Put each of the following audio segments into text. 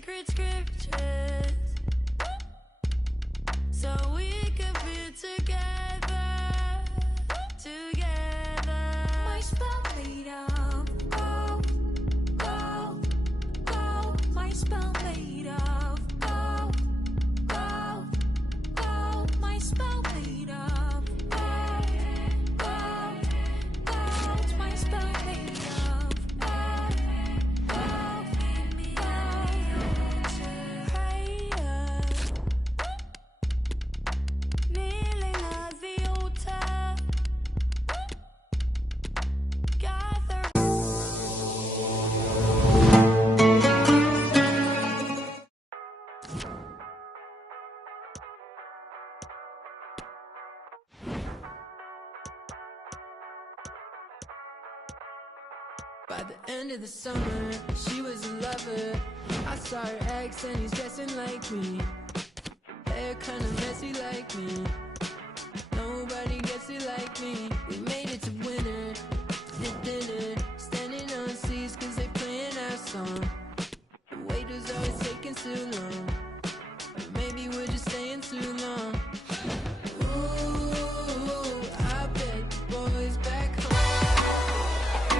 sacred scriptures, so we could be together, together. My spell made of gold, gold, gold. My spell made of gold, gold, gold. My spell made of gold, gold, gold. My spell made of gold, gold. Lead me out to prayer, kneeling at the altar, gather. By the end of the summer, she was a lover. I saw her ex and he's dressing like me. Hair kinda messy like me. Nobody gets it like me. We made it to winter, did dinner, standing on seats cause they playing our song. The waiter's always taking too long, or maybe we're just staying too long. Ooh, I bet the boys back home.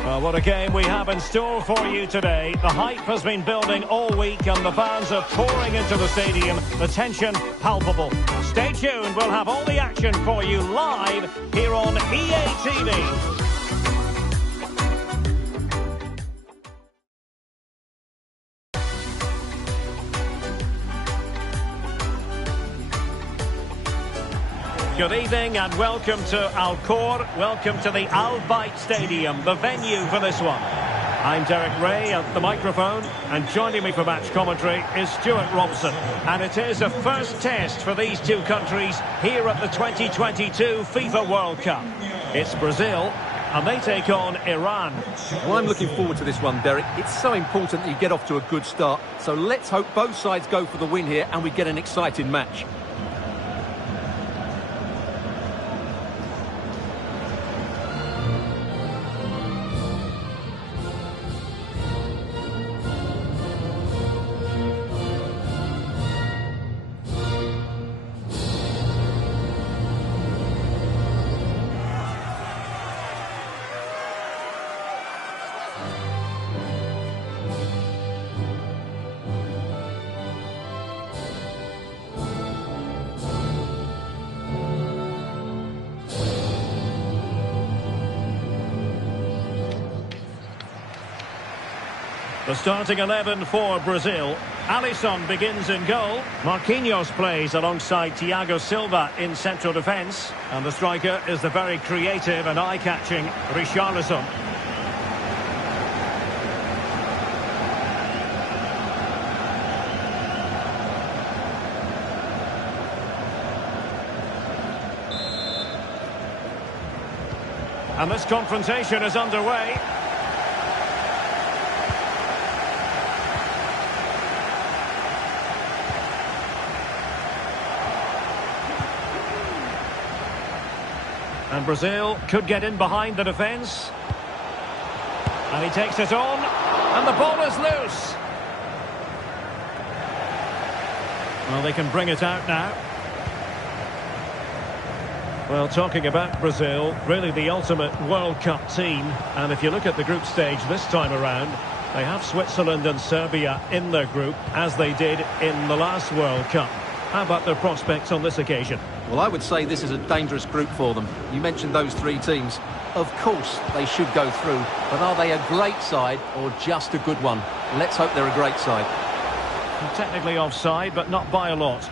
Well, what a game we have in store for you today. The hype has been building all week and the fans are pouring into the stadium. The tension palpable. Stay tuned, we'll have all the action for you live here on EA TV. Good evening and welcome to Al Khor. Welcome to the Al Bayt Stadium, the venue for this one. I'm Derek Ray at the microphone, and joining me for match commentary is Stuart Robson. And it is a first test for these two countries here at the 2022 FIFA World Cup. It's Brazil, and they take on Iran. Well, I'm looking forward to this one, Derek. It's so important that you get off to a good start. So let's hope both sides go for the win here and we get an exciting match. The starting 11 for Brazil. Alisson begins in goal. Marquinhos plays alongside Thiago Silva in central defence. And the striker is the very creative and eye-catching Richarlison. And this confrontation is underway. And Brazil could get in behind the defence. And he takes it on. And the ball is loose. Well, they can bring it out now. Well, talking about Brazil, really the ultimate World Cup team. And if you look at the group stage this time around, they have Switzerland and Serbia in their group, as they did in the last World Cup. How about their prospects on this occasion? Well, I would say this is a dangerous group for them. You mentioned those three teams. Of course, they should go through. But are they a great side or just a good one? Let's hope they're a great side. Technically offside, but not by a lot.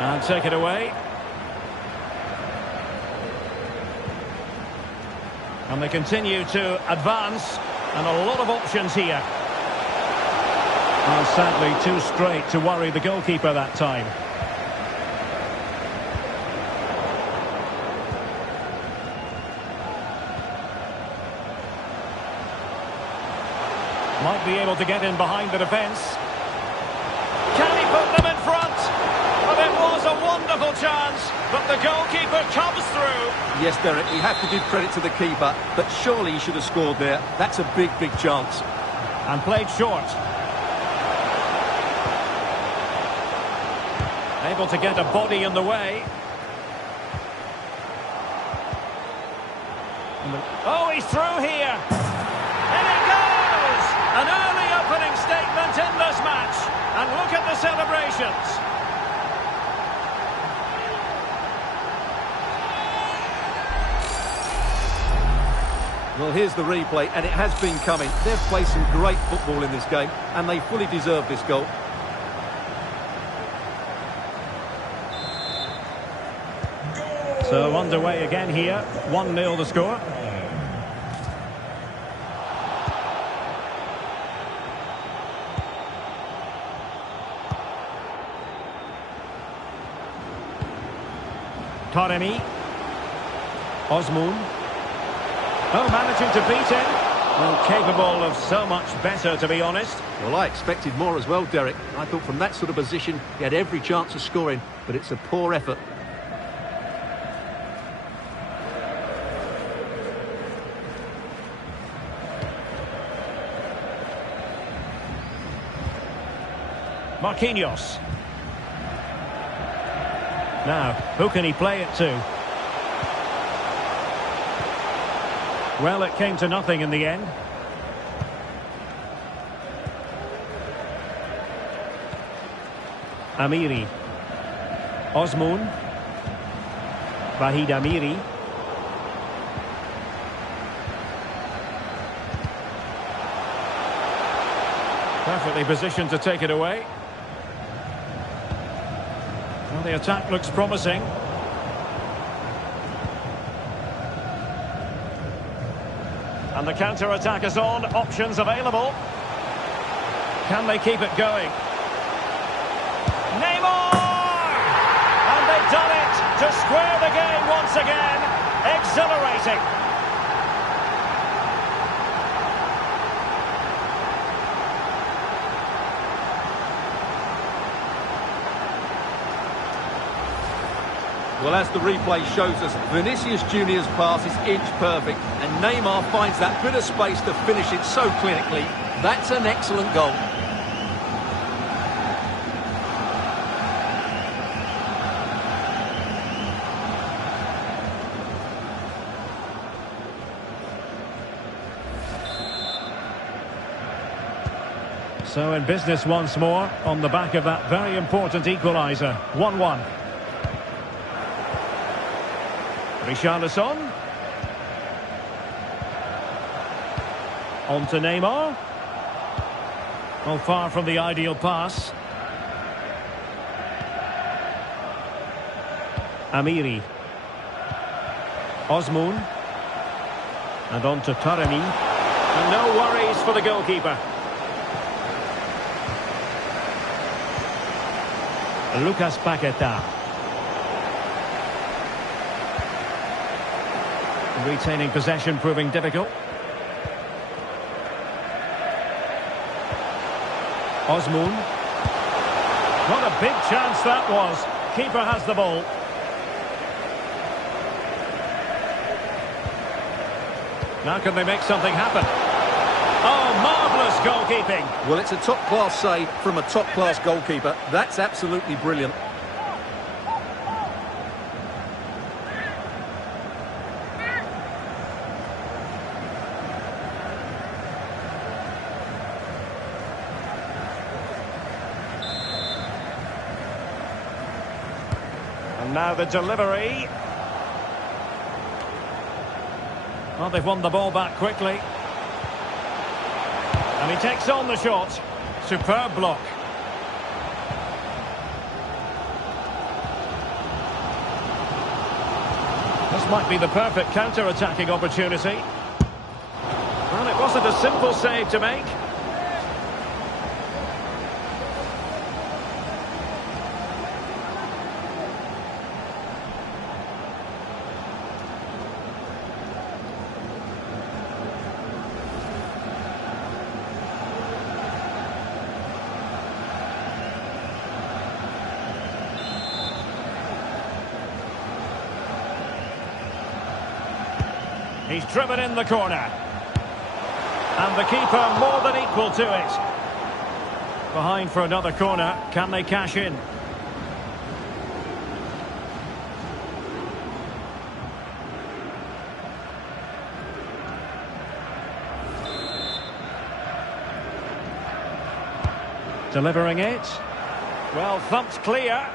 And take it away. And they continue to advance. And a lot of options here. And sadly, too straight to worry the goalkeeper that time. Might be able to get in behind the defence. Can he put them in front? Well, it was a wonderful chance, but the goalkeeper comes through. Yes, Derek, we have to give credit to the keeper, but surely he should have scored there. That's a big, big chance. And played short. Able to get a body in the way. Oh, he's through here. In it goes! An early opening statement in this match. And look at the celebrations. Well, here's the replay, and it has been coming. They've played some great football in this game, and they fully deserve this goal. So underway again here. 1-0 the score. Taremi. Osmoon. Oh, managing to beat him. Well, capable of so much better, to be honest. Well, I expected more as well, Derek. I thought from that sort of position, he had every chance of scoring, but it's a poor effort. Marquinhos. Now, who can he play it to? Well, it came to nothing in the end. Amiri. Osmoon. Vahid Amiri. Perfectly positioned to take it away. Well, the attack looks promising. And the counter-attack is on. Options available. Can they keep it going? Neymar! And they've done it to square the game once again. Exhilarating. Well, as the replay shows us, Vinicius Junior's pass is inch perfect, and Neymar finds that bit of space to finish it so clinically. That's an excellent goal. So in business once more, on the back of that very important equaliser. 1-1. Richarlison. On to Neymar. Well, far from the ideal pass. Amiri. Osmoon. And on to Taremi. And no worries for the goalkeeper. Lucas Paqueta. Retaining possession proving difficult. Osmoon. What a big chance that was. Keeper has the ball. Now can they make something happen? Oh, marvellous goalkeeping. Well, it's a top-class save from a top-class goalkeeper. That's absolutely brilliant. And now the delivery. Well, they've won the ball back quickly. And he takes on the shot. Superb block. This might be the perfect counter-attacking opportunity. Well, it wasn't a simple save to make. He's driven in the corner. And the keeper more than equal to it. Behind for another corner. Can they cash in? Delivering it. Well, thumped clear.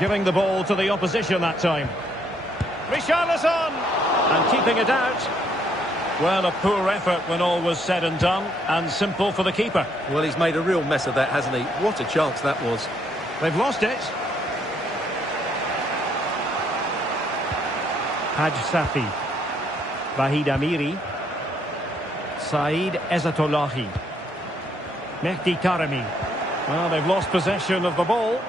Giving the ball to the opposition that time. Richarlison! And keeping it out. Well, a poor effort when all was said and done. And simple for the keeper. Well, he's made a real mess of that, hasn't he? What a chance that was. They've lost it. Haj Safi. Vahid Amiri. Saeed Ezzatullahi. Mehdi Taremi. Well, they've lost possession of the ball.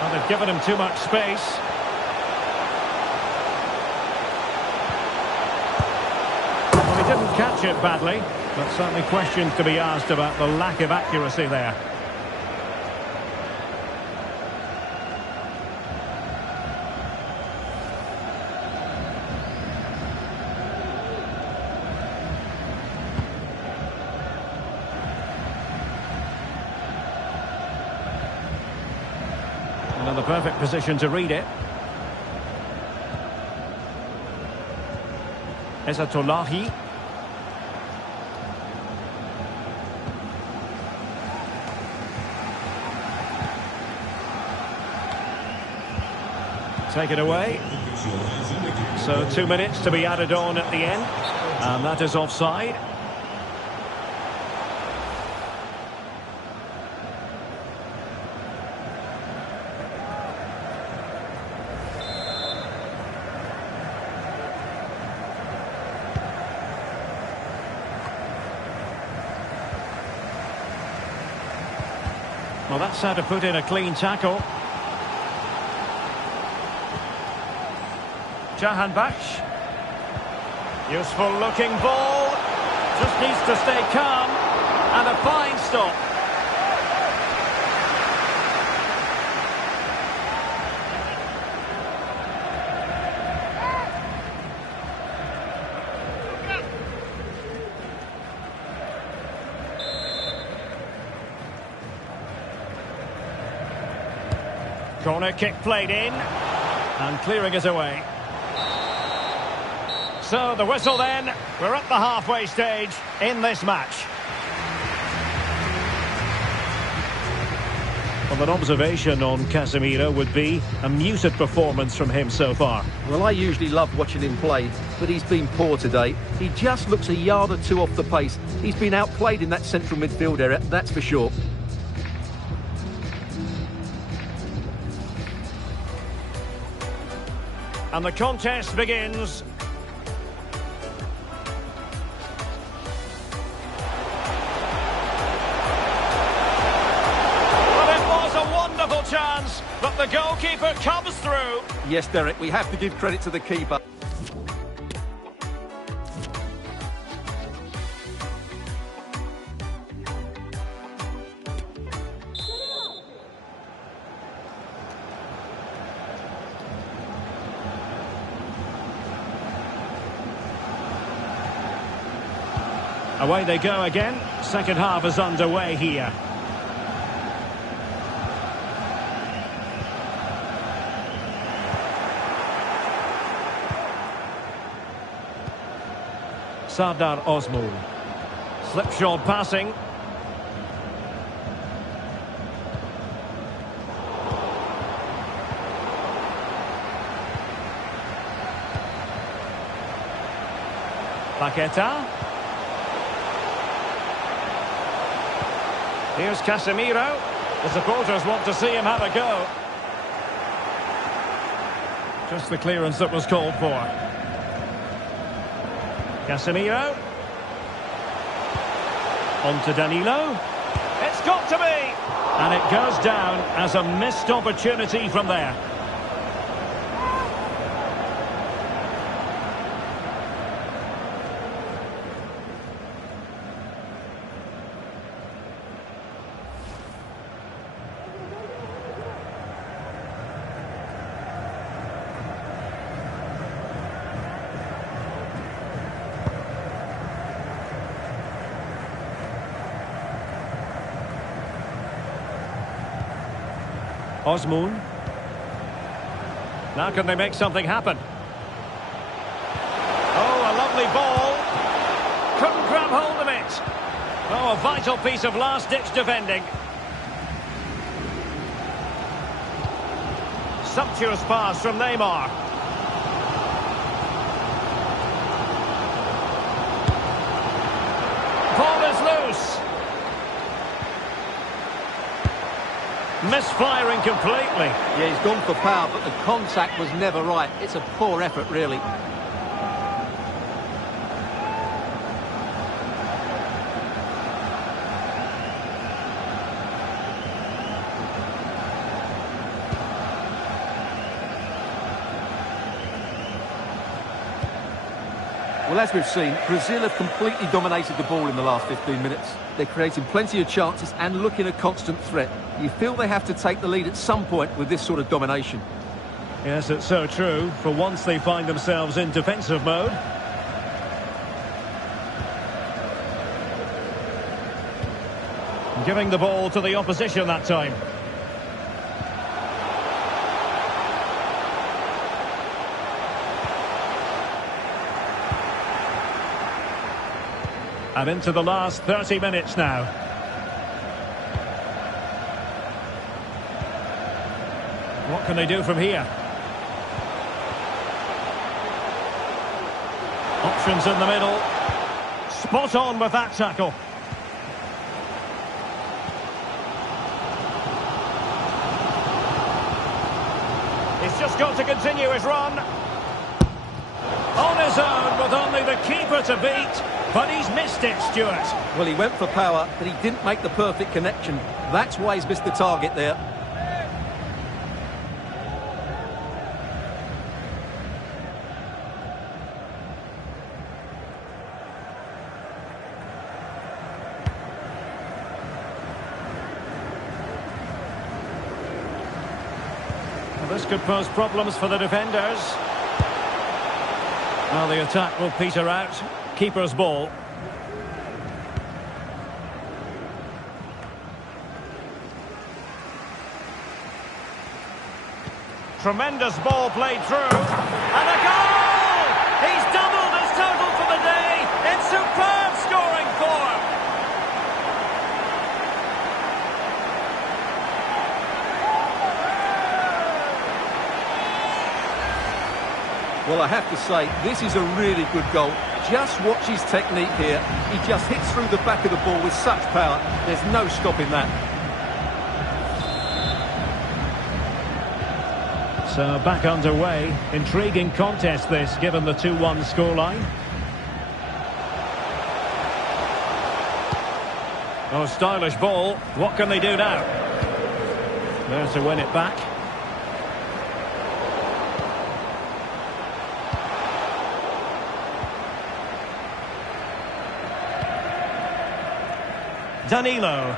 Well, they've given him too much space. Well, he didn't catch it badly. But certainly questions to be asked about the lack of accuracy there. Another perfect position to read it. Ezzatullahi. Take it away. So 2 minutes to be added on at the end. And that is offside. Well, that's how to put in a clean tackle. Jahanbakhsh. Useful looking ball. Just needs to stay calm. And a fine stop. Corner kick played in. And clearing it away. So the whistle then, we're at the halfway stage in this match. Well, an observation on Casemiro would be a muted performance from him so far. Well, I usually love watching him play, but he's been poor today. He just looks a yard or two off the pace. He's been outplayed in that central midfield area, that's for sure. And the contest begins. Chance, but the goalkeeper comes through. Yes, Derek, we have to give credit to the keeper. Away they go again. Second half is underway here. Sardar Ozmul. Slipshod passing. Paqueta. Here's Casemiro. The supporters want to see him have a go. Just the clearance that was called for. Casemiro. On to Danilo. It's got to be! And it goes down as a missed opportunity from there. Osmoon. Now can they make something happen? Oh, a lovely ball. Couldn't grab hold of it. Oh, a vital piece of last-ditch defending. Sumptuous pass from Neymar. Ball is loose. Misfiring completely. Yeah, he's gone for power, but the contact was never right. It's a poor effort, really. Well, as we've seen, Brazil have completely dominated the ball in the last 15 minutes. They're creating plenty of chances and looking a constant threat. You feel they have to take the lead at some point with this sort of domination. Yes, it's so true. For once they find themselves in defensive mode. Giving the ball to the opposition that time. And into the last 30 minutes now. What can they do from here? Options in the middle. Spot on with that tackle. He's just got to continue his run. On his own with only the keeper to beat. But he's missed it, Stuart. Well, he went for power, but he didn't make the perfect connection. That's why he's missed the target there. Well, this could pose problems for the defenders. Well, the attack will peter out. Keeper's ball. Tremendous ball played through. And a goal! He's doubled his total for the day in superb scoring form. Well, I have to say, this is a really good goal. Just watch his technique here. He just hits through the back of the ball with such power. There's no stopping that. So back underway. Intriguing contest this, given the 2-1 scoreline. Oh, stylish ball. What can they do now? There to win it back. Danilo.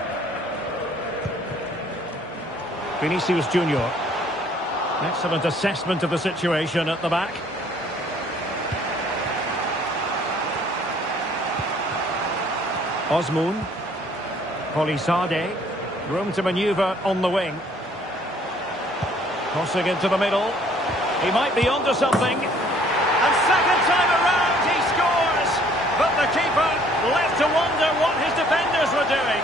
Vinicius Junior. Excellent assessment of the situation at the back. Osmoon. Polisade. Room to manoeuvre on the wing. Crossing into the middle. He might be onto something. And second time around he scores. But the keeper left to wonder what his defenders were doing.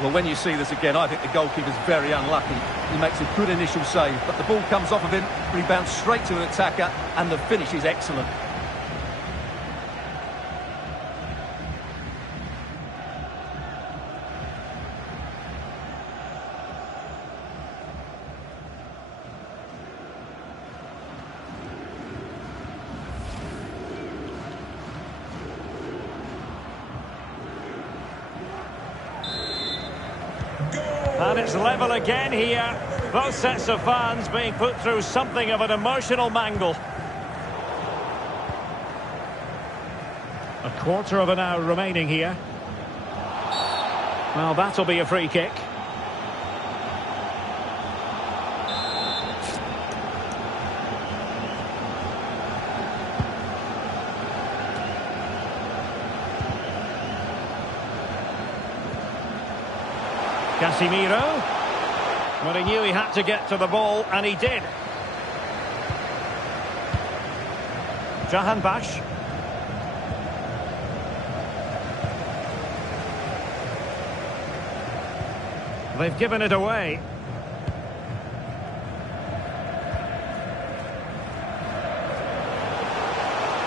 Well, when you see this again, I think the goalkeeper's very unlucky. He makes a good initial save, but the ball comes off of him, rebounds straight to an attacker, and the finish is excellent. And it's level again here. Both sets of fans being put through something of an emotional mangle. A quarter of an hour remaining here. Well, that'll be a free kick. Casemiro. Well, he knew he had to get to the ball, and he did. Bash. They've given it away.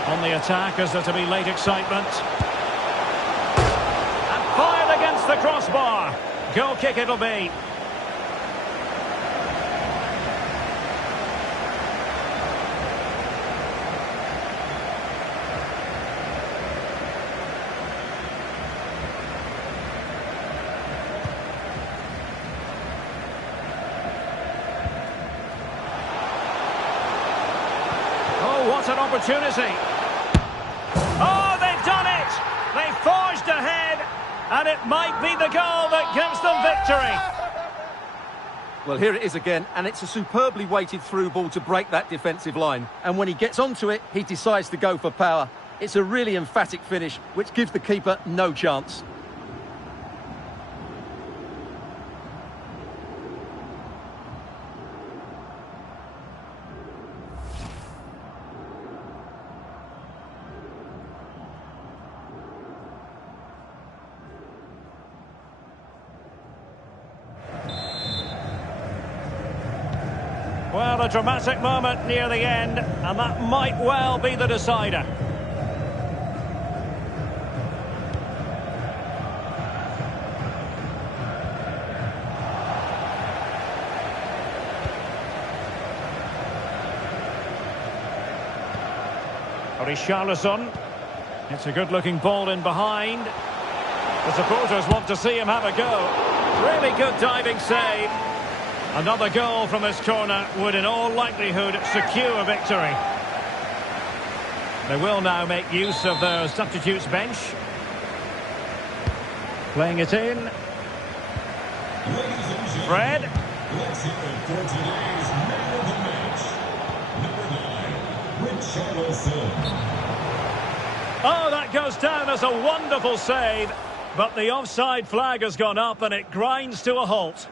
On the attack, is there to be late excitement? And fired against the crossbar. Goal kick it'll be. What an opportunity. Oh, they've done it! They've forged ahead, and it might be the goal that gives them victory. Well, here it is again, and it's a superbly weighted through ball to break that defensive line. And when he gets onto it, he decides to go for power. It's a really emphatic finish, which gives the keeper no chance. Well, a dramatic moment near the end, and that might well be the decider. Richarlison. It's a good-looking ball in behind. The supporters want to see him have a go. Really good diving save. Another goal from this corner would in all likelihood secure victory. They will now make use of their substitutes bench. Playing it in. Fred. Let's hear it for today's man of the match. Number 9, Richarlison. Oh, that goes down as a wonderful save. But the offside flag has gone up and it grinds to a halt.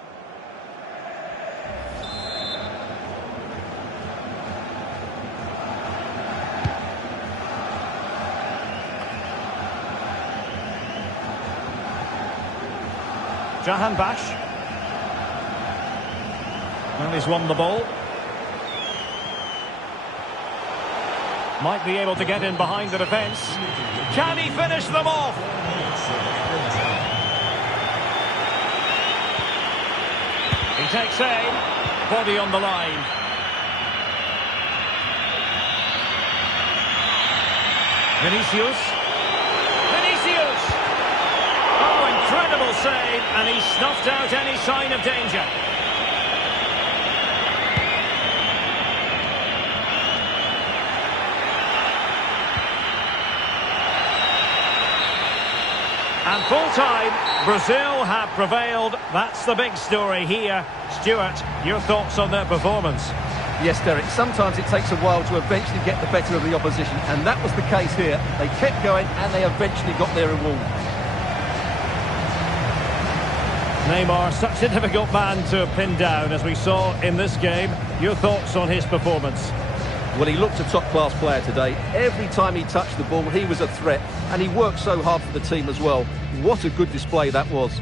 Bash. And he's won the ball. Might be able to get in behind the defence. Can he finish them off? He takes aim. Body on the line. Vinicius. Oh, incredible save, and he snuffed out any sign of danger. And full time, Brazil have prevailed. That's the big story here. Stuart, your thoughts on their performance? Yes, Derek, sometimes it takes a while to eventually get the better of the opposition, and that was the case here. They kept going, and they eventually got their reward. Neymar, such a difficult man to pin down, as we saw in this game. Your thoughts on his performance? Well, he looked a top-class player today. Every time he touched the ball, he was a threat, and he worked so hard for the team as well. What a good display that was.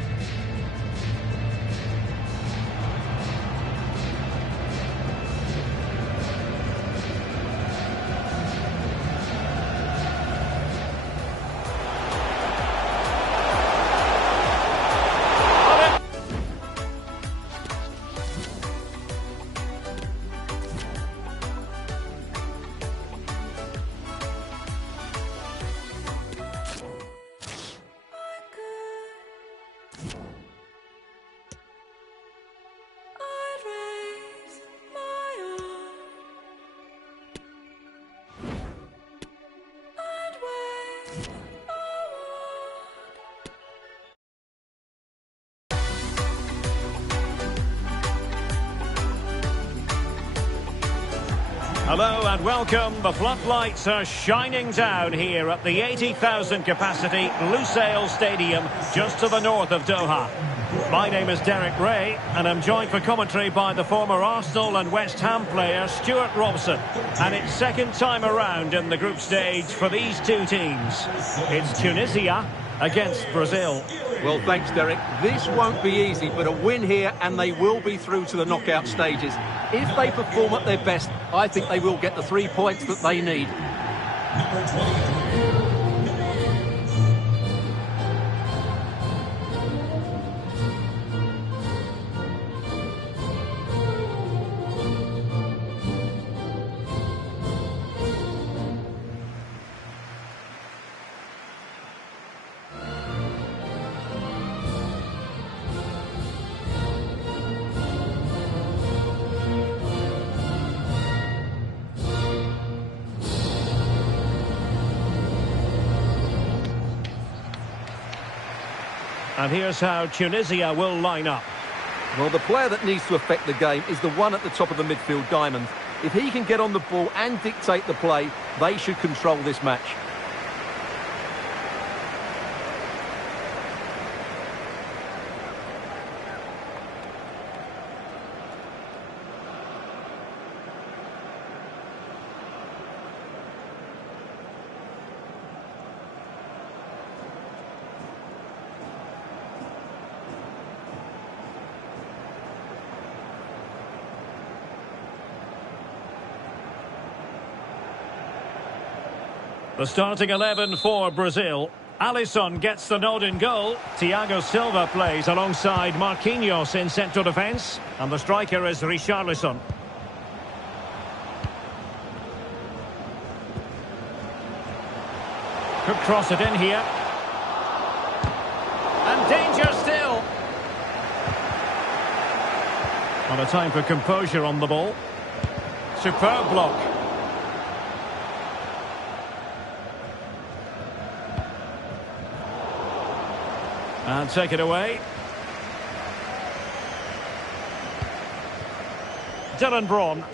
Hello and welcome. The floodlights are shining down here at the 80,000 capacity Lusail Stadium just to the north of Doha. My name is Derek Ray, and I'm joined for commentary by the former Arsenal and West Ham player Stuart Robson. And it's second time around in the group stage for these two teams. It's Tunisia against Brazil. Well, thanks, Derek. This won't be easy, but a win here and they will be through to the knockout stages. If they perform at their best, I think they will get the 3 points that they need. Number 23. And here's how Tunisia will line up. Well, the player that needs to affect the game is the one at the top of the midfield diamond. If he can get on the ball and dictate the play, they should control this match. The starting 11 for Brazil. Alisson gets the nod in goal. Thiago Silva plays alongside Marquinhos in central defence. And the striker is Richarlison. Could cross it in here. And danger still. Not a time for composure on the ball. Superb block. And take it away. Dylan Braun.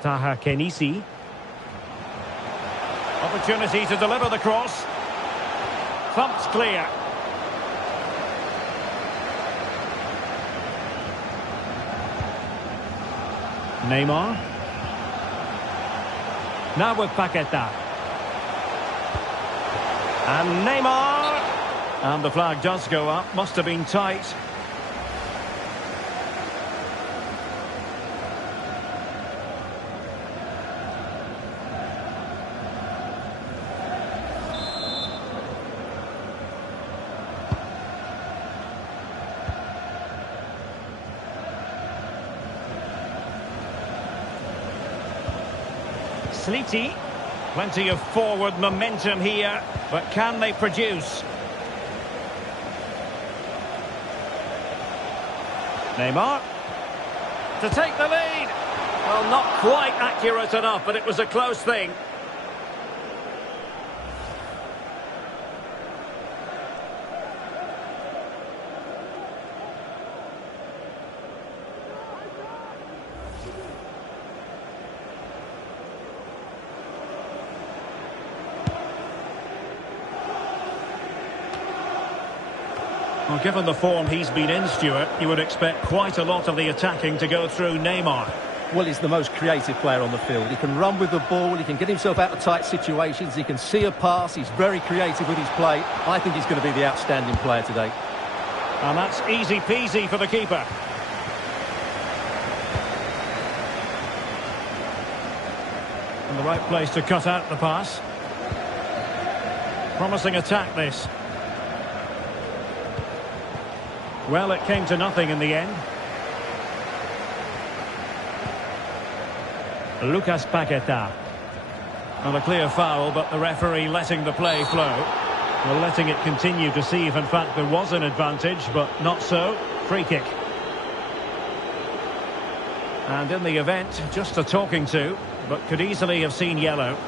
Taha Kenisi. Opportunity to deliver the cross. Thumped clear. Neymar. Now with Paqueta. And Neymar. And the flag does go up. Must have been tight. Sliti. Plenty of forward momentum here, but can they produce? Neymar. To take the lead. Well, not quite accurate enough, but it was a close thing. Well, given the form he's been in, Stuart, you would expect quite a lot of the attacking to go through Neymar. Well, he's the most creative player on the field. He can run with the ball, he can get himself out of tight situations, he can see a pass, he's very creative with his play. I think he's going to be the outstanding player today. And that's easy peasy for the keeper. And the right place to cut out the pass. Promising attack, this. Well, it came to nothing in the end. Lucas Paqueta. Not a clear foul, but the referee letting the play flow. Well, letting it continue to see if in fact there was an advantage, but not so. Free kick. And in the event, just a talking to, but could easily have seen yellow.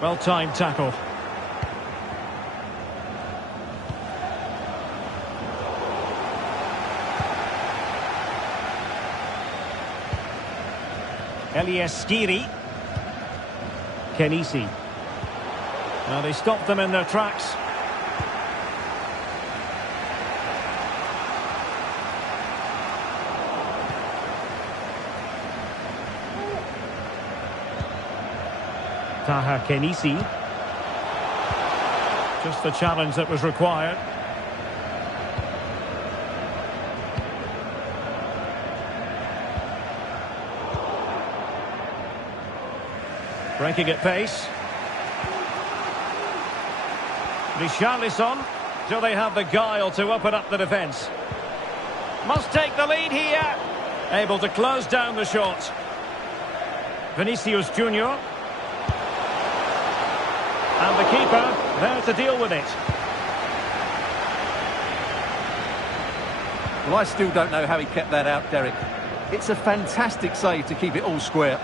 Well-timed tackle. Elieskiri. Kenisi. Now they stopped them in their tracks. Taha Kenisi. Just the challenge that was required. Breaking at pace. Richarlison. Do they have the guile to open up the defence? Must take the lead here. Able to close down the shot. Vinicius Junior. And the keeper there to deal with it. Well, I still don't know how he kept that out, Derek. It's a fantastic save to keep it all square.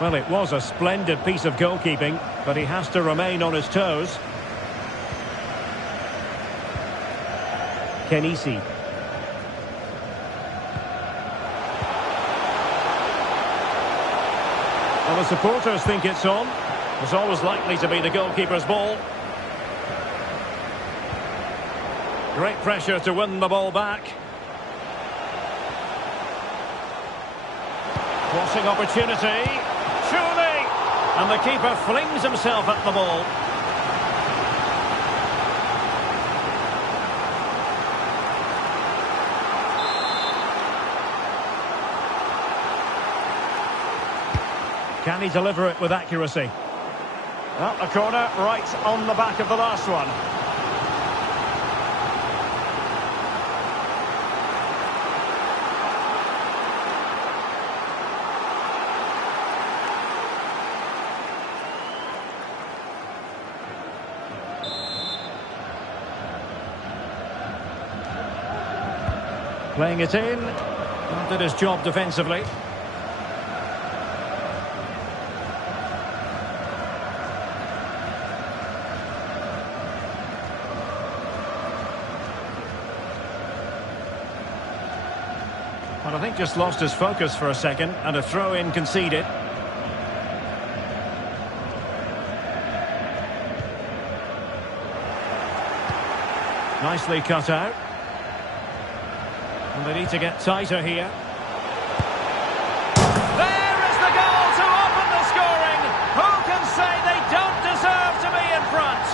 Well, it was a splendid piece of goalkeeping, but he has to remain on his toes. Kenisi. Well, the supporters think it's on. It's always likely to be the goalkeeper's ball. Great pressure to win the ball back. Crossing opportunity. Surely! And the keeper flings himself at the ball. Can he deliver it with accuracy? Well, a corner right on the back of the last one. Playing it in. Did his job defensively. Well, I think just lost his focus for a second, and a throw-in conceded. Nicely cut out. And they need to get tighter here. There is the goal to open the scoring! Who can say they don't deserve to be in front?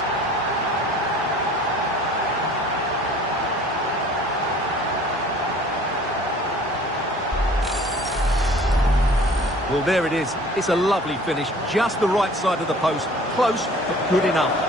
Well, there it is. It's a lovely finish. Just the right side of the post. Close, but good enough.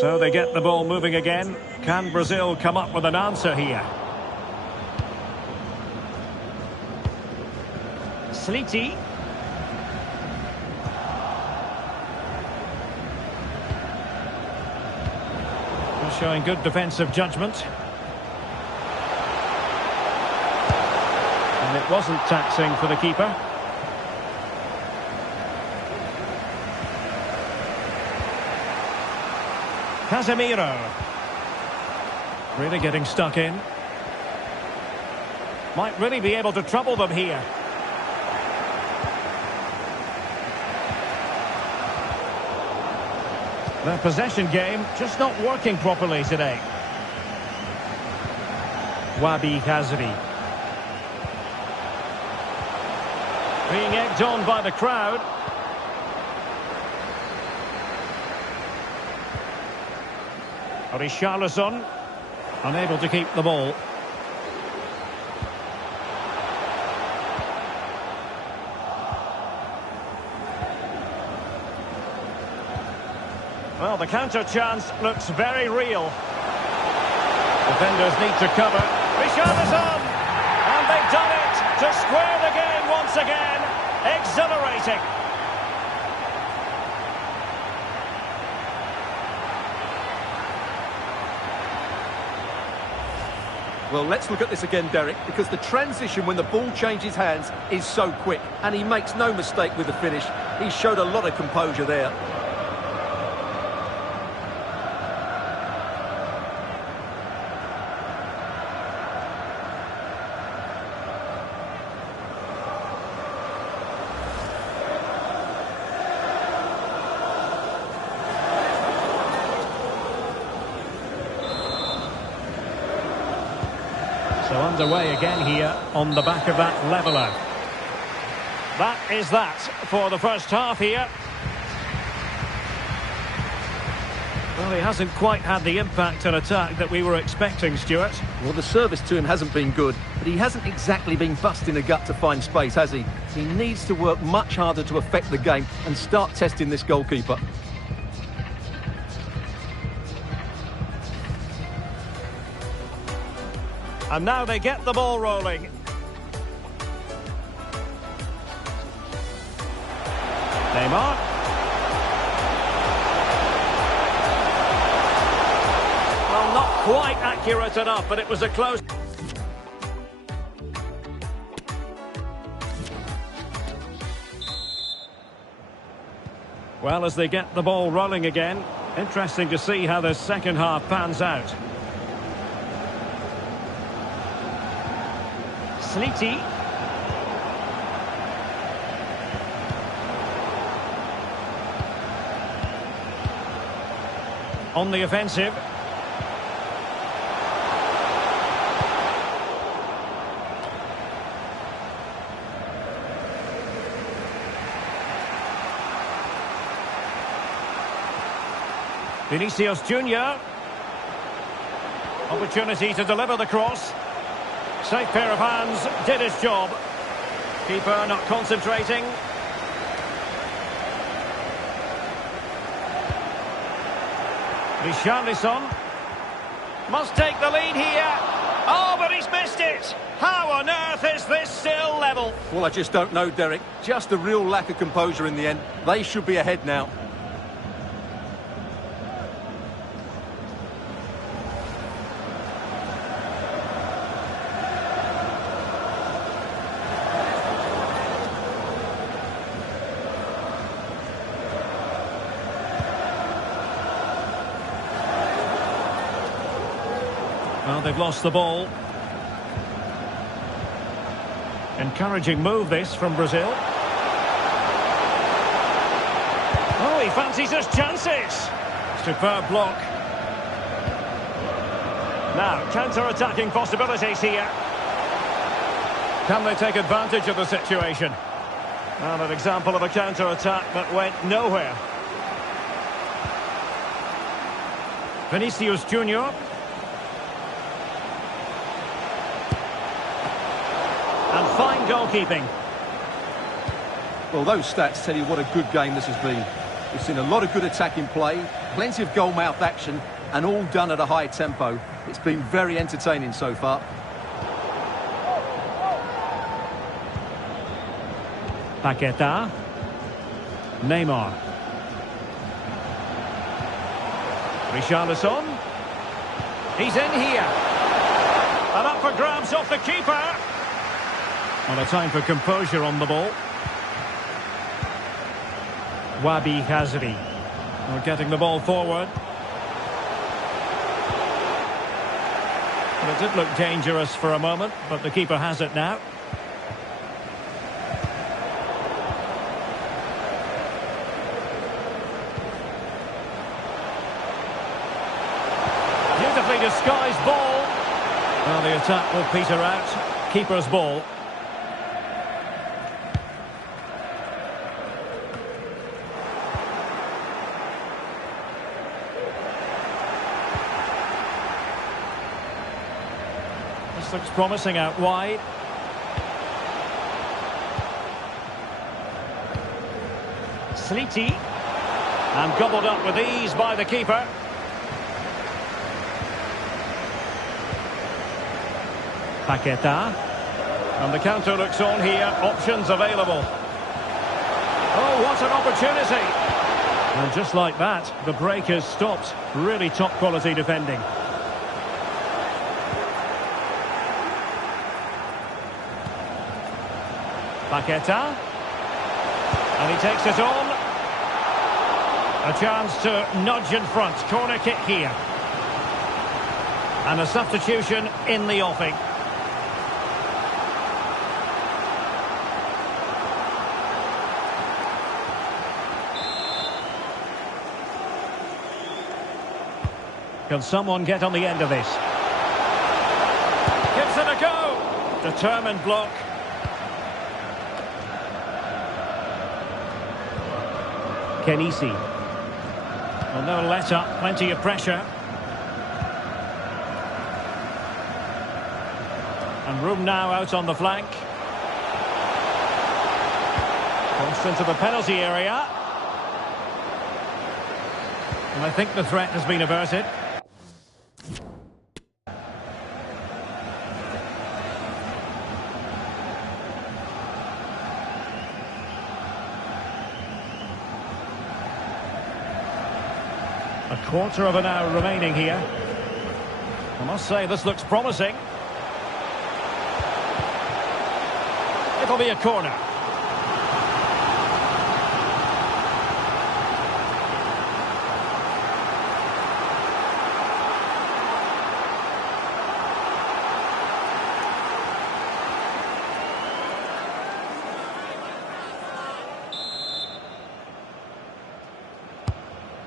So they get the ball moving again. Can Brazil come up with an answer here? Sliti. Showing good defensive judgment. And it wasn't taxing for the keeper. Casemiro. Really getting stuck in. Might really be able to trouble them here. The possession game just not working properly today. Wabi Kazri. Being egged on by the crowd. Richarlison, unable to keep the ball. Well, the counter chance looks very real. Defenders need to cover. Richarlison! And they've done it to square the game once again. Exhilarating. Well, let's look at this again, Derek, because the transition when the ball changes hands is so quick, and he makes no mistake with the finish. He showed a lot of composure there. So underway again here on the back of that leveller. That is that for the first half here. Well, he hasn't quite had the impact and attack that we were expecting, Stuart. Well, the service to him hasn't been good, but he hasn't exactly been busting the gut to find space, has he? He needs to work much harder to affect the game and start testing this goalkeeper. And now they get the ball rolling. Neymar. Well, not quite accurate enough, but it was a close... Well, as they get the ball rolling again, interesting to see how the second half pans out. Sliti. On the offensive. Vinicius Junior. Opportunity to deliver the cross. Safe pair of hands, did his job. Keeper not concentrating. Richarlison must take the lead here. Oh, but he's missed it. How on earth is this still level? Well, I just don't know, Derek. Just a real lack of composure in the end. They should be ahead now. Well, they've lost the ball. Encouraging move this from Brazill. Oh, he fancies his chances. Superb block. Now, counter-attacking possibilities here. Can they take advantage of the situation? Well, an example of a counter-attack that went nowhere. Vinicius Junior. And fine goalkeeping. Well, those stats tell you what a good game this has been. We've seen a lot of good attacking play, plenty of goal-mouth action, and all done at a high tempo. It's been very entertaining so far. Paqueta. Neymar. Richarlison. He's in here. And up for grabs off the keeper. Well, a time for composure on the ball. Wabi Hazri. We're getting the ball forward. Well, it did look dangerous for a moment, but the keeper has it now. Beautifully disguised ball. Well, the attack will peter out. Keeper's ball. This looks promising out wide. Sliti. And gobbled up with ease by the keeper. Paqueta. And the counter looks on here. Options available. Oh, what an opportunity. And just like that, the break has stopped. Really top quality defending. Paqueta. And he takes it on. A chance to nudge in front. Corner kick here. And a substitution in the offing. Can someone get on the end of this? Gives it a go. Determined block. Kenisi. Well, no let up. Plenty of pressure. And room now out on the flank. Crossed into the penalty area. And I think the threat has been averted. A quarter of an hour remaining here. I must say this looks promising. It'll be a corner.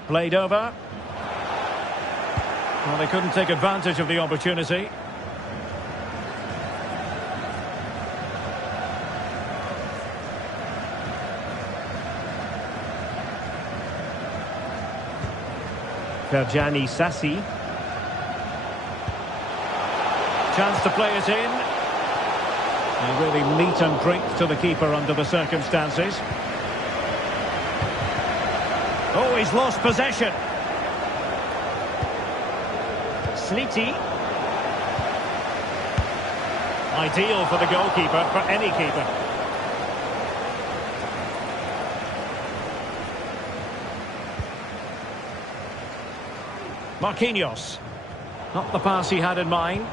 Played over. Well, they couldn't take advantage of the opportunity. Ferjani Sassi. Chance to play it in. And really meet and drink to the keeper under the circumstances. Oh, he's lost possession. Sleety. Ideal for the goalkeeper, for any keeper. Marquinhos. Not the pass he had in mind.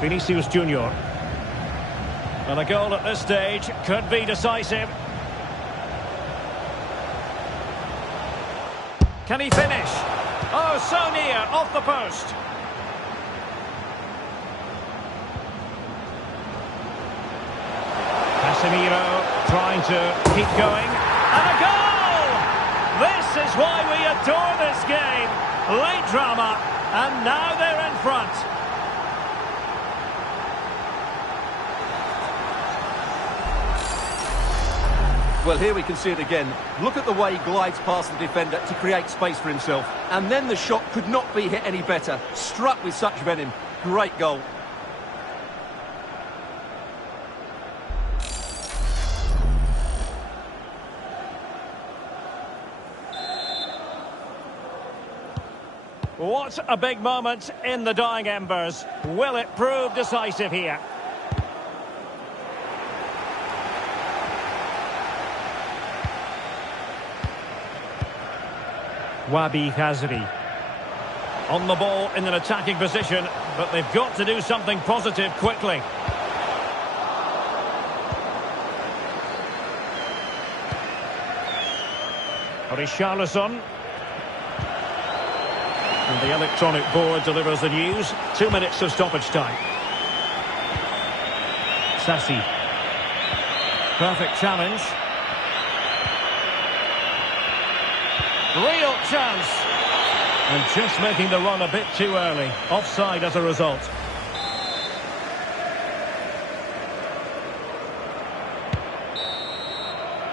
Vinicius Junior. And a goal at this stage could be decisive. Can he finish? Oh, so near, off the post. Casemiro trying to keep going. And a goal! This is why we adore this game. Late drama, and now they're in front. Well, here we can see it again. Look at the way he glides past the defender to create space for himself. And then the shot could not be hit any better. Struck with such venom. Great goal. What a big moment in the dying embers. Will it prove decisive here? Wabi Khazri. On the ball in an attacking position, but they've got to do something positive quickly. Richarlison. And the electronic board delivers the news. 2 minutes of stoppage time. Sassi. Perfect challenge. Real chance. And just making the run a bit too early. Offside as a result.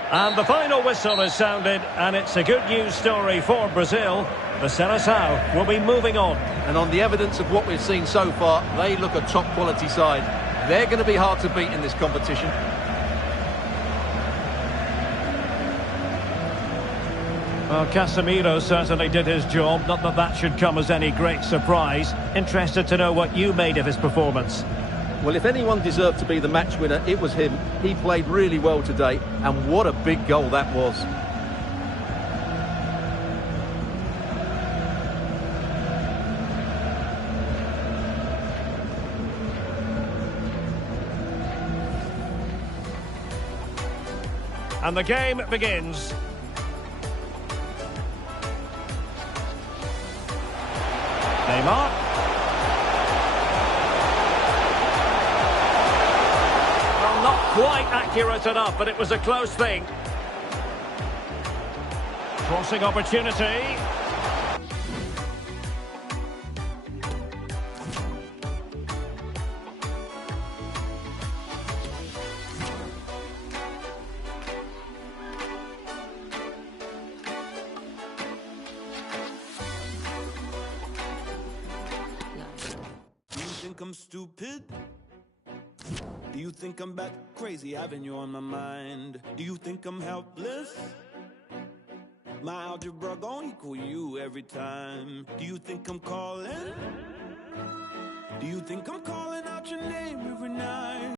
And the final whistle is sounded, and it's a good news story for Brazil. The Seleção will be moving on. And on the evidence of what we've seen so far, they look a top quality side. They're going to be hard to beat in this competition. Well, Casemiro certainly did his job. Not that that should come as any great surprise. Interested to know what you made of his performance. Well, if anyone deserved to be the match winner, it was him. He played really well today, and what a big goal that was. And the game begins. Neymar. Well, not quite accurate enough, but it was a close thing. Crossing opportunity. I'm stupid? Do you think I'm back crazy, having you on my mind? Do you think I'm helpless? My algebra gon' equal you every time. Do you think I'm calling? Do you think I'm calling